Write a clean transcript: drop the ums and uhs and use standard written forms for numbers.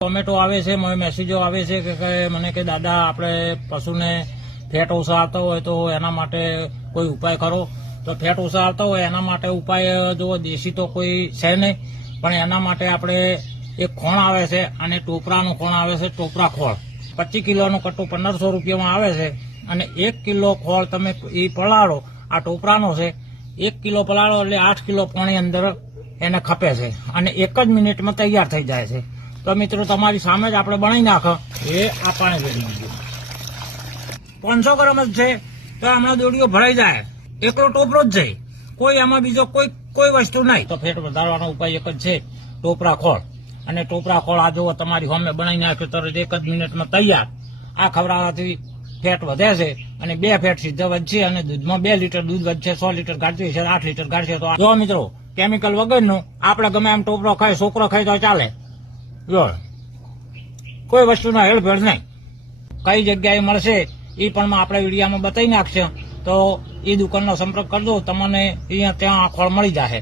Tomato આવે છે, મને મેસેજો આવે છે કે મને કે દાદા આપણે પશુને ફેટ ઓછા આવતા હોય તો એના માટે કોઈ ઉપાય કરો. તો ફેટ ઓછા આવતા હોય એના માટે ઉપાય જો દેશી તો કોઈ છે નહીં, પણ એના માટે આપણે એક ખોણ આવે છે અને ટોપરાનું ખોણ આવે છે, ટોપરા ખોળ 25 કિલોનું કટ્ટું 1500 રૂપિયામાં આવે છે. અને 1 કિલો ખોળ તમે એ પલાળો, આ ટોપરાનો છે, 1 કિલો પલાળો એટલે 8 કિલો પાણી અંદર એને ખપે છે અને 1 જ મિનિટમાં તૈયાર થઈ જાય છે. તો મિત્રો તમારી સામે જ આપણે બનાવી નાખો. એ આ પાણી રેડી દીધું 500 ગ્રામ જ છે તો હમણાં દોડીઓ ભરાઈ જાય. એકલો ટોપરો જ છે, કોઈ આમાં બીજો કોઈ વસ્તુ નહીં. તો ફેટ વધારવાનો ઉપાય એક જ છે, ટોપરા ખોળ. અને ટોપરા ખોળ આ જુઓ તમારી સામે બનાવી નાખ્યો તરત 1 જ મિનિટમાં તૈયાર. આ ખવડાવવાથી ફેટ વધે છે અને 2 ફેટ સીધા વધશે અને દૂધમાં 2 લીટર દૂધ વધશે. 100 લીટર કાઢતી છે, 8 લીટર કાઢશે. તો જો મિત્રો કેમિકલ વગરનું આપણે ગમે એમ ટોપરો ખાય, છોકરો ખાય તો ચાલે. જો કોઈ વસ્તુના હેળફેળ નહીં. કઈ જગ્યાએ મળશે એ પણ આપણે વિડીયામાં બતાવી નાખશે. તો એ દુકાનનો સંપર્ક કરજો, તમને અહીંયા ત્યાં ખોળ મળી જશે.